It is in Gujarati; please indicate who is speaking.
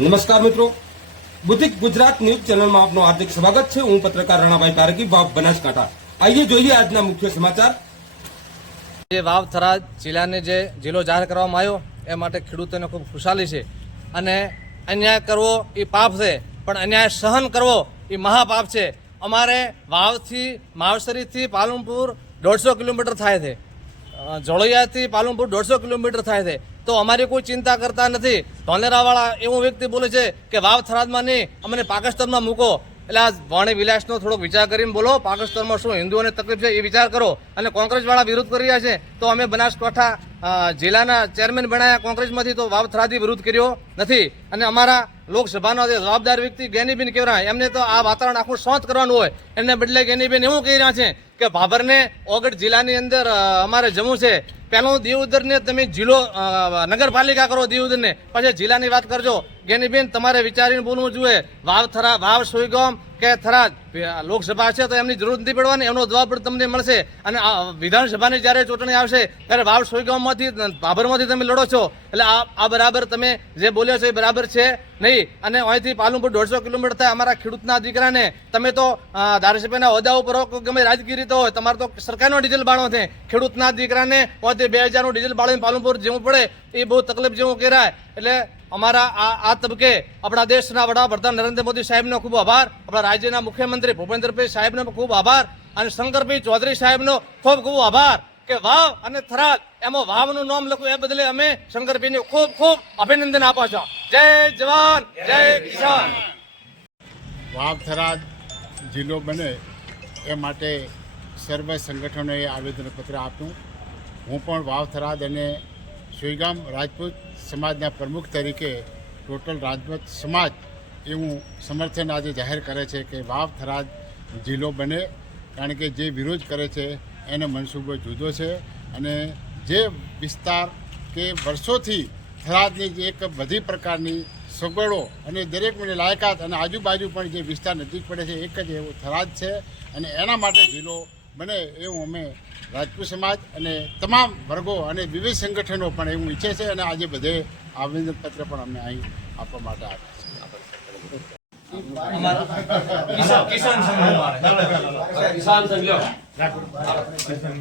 Speaker 1: નમસ્કાર મિત્રો. બુદ્ધિક ગુજરાત ન્યૂઝ ચેનલમાં આપનું હાર્દિક સ્વાગત છે. હું પત્રકાર રાણાભાઈ તારકી વાવ બનાસકાંઠા. આઈએ જોઈએ આજના મુખ્ય સમાચાર.
Speaker 2: જે વાવ થરાદ જિલ્લાને જે જિલ્લો જાહેર કરવામાં આવ્યો, એ માટે ખેડૂતોને ખૂબ ખુશાલી છે. અને અન્યાય કરવો એ પાપ છે, પણ અન્યાય સહન કરવો એ મહાપાપ છે. અમારે વાવથી, માવસરીથી પાલનપુર દોઢસો કિલોમીટર થાય છે. જોડોયાથી પાલનપુર દોઢસો કિલોમીટર થાય છે. તો અમારી કોઈ ચિંતા કરતા નથી. ધોલેરાવાળા એવું વ્યક્તિ બોલે છે કે વાવ થરાદમાં નહીં, અમને પાકિસ્તાનમાં મૂકો. એટલે આ વાણી વિલાસનો થોડોક વિચાર કરીને બોલો, પાકિસ્તાનમાં શું હિન્દુઓને તકલીફ છે એ વિચાર કરો. અને કોંગ્રેસવાળા વિરોધ કરી રહ્યા છે, તો અમે બનાસકાંઠા જિલ્લાના ચેરમેન બનાયા કોંગ્રેસમાંથી તો વાવ થરાદી વિરોધ કર્યો નથી. અને અમારા લોકસભાનો જવાબદાર વ્યક્તિ ગેનીબેન કેવરા એમને તો આ વાતાવરણ આખું શાંત કરવાનું હોય. એમને બદલે ગેનીબેન એવું કહી રહ્યા છે કે ભાભરને ઓગઢ જિલ્લાની અંદર અમારે જવું છે. પહેલું દિવદરને તમે જિલ્લો નગરપાલિકા કરો દિયોદરને પછી જિલ્લાની વાત કરજો. ગેનીબેન, તમારે વિચારીને બોલવું જોઈએ. વાવ થરા, વાવ સુઈગામ કે થરાદ લોકસભા છે, તો એમની જરૂર નથી પડવાની. એમનો જવાબ પણ તમને મળશે. અને વિધાનસભાની જ્યારે ચૂંટણી આવશે, ત્યારે વાવ સુઈગામમાંથી ભાભરમાંથી તમે લડો છો. એટલે આ બરાબર તમે જે બોલ્યો છો એ બરાબર છે નહીં. અને અહીંથી પાલનપુર દોઢસો કિલોમીટર થાય અમારા ખેડૂતના દીકરાને. તમે તો ધારાસભ્યના હોદ્દા ઉપર ગમે રાજકીય રીતે હોય, તમારે તો સરકારનો ડીઝલ બાળો છે. ખેડૂતના દીકરાને પોતે બે હજારનું ડીઝલ બાળીને પાલનપુર જેવું પડે, એ બહુ તકલીફ જેવું કહેવાય. એટલે અમારા આ આ તબકે આપણા દેશના વડાપ્રધાન નરેન્દ્ર મોદી સાહેબનો ખૂબ આભાર. આપણા રાજ્યના મુખ્યમંત્રી ભૂપેન્દ્રભાઈ સાહેબનો ખૂબ આભાર. અને શંકરભાઈ ચૌધરી સાહેબનો ખૂબ ખૂબ આભાર કે વાવ અને થરાદ, એમાં વાવનું નામ લખ્યું, એ બદલે અમે શંકરભાઈને ખૂબ ખૂબ અભિનંદન આપો છો. જય જવાન, જય કિસાન.
Speaker 3: વાવ થરાદ જિલ્લો બને એ માટે સર્વ સંગઠનોએ આવેદનપત્ર આપ્યું. હું પણ વાવ થરાદ અને સુઈગામ રાજપૂત સમાજના પ્રમુખ તરીકે ટોટલ રાજપૂત સમાજ એવું સમર્થન આજે જાહેર કરે છે કે વાવ થરાદ જિલ્લો બને. કારણ કે જે વિરોધ કરે છે, એનો મનસૂબો જુદો છે અને જે વિસ્તાર કે વર્ષોથી થરાદની જે એક બધી પ્રકારની સગવડો અને દરેકની લાયકાત અને આજુબાજુ પણ જે વિસ્તાર નજીક પડે છે, એક જ એવો થરાદ છે અને એના માટે જિલ્લો બને એવું અમે રાજપૂત સમાજ અને તમામ વર્ગો અને વિવિધ સંગઠનો પણ એવું ઈચ્છે છે અને આજે બધે આવેદનપત્ર પણ અમે અહીં આપવા માટે આવ્યા
Speaker 2: સંઘ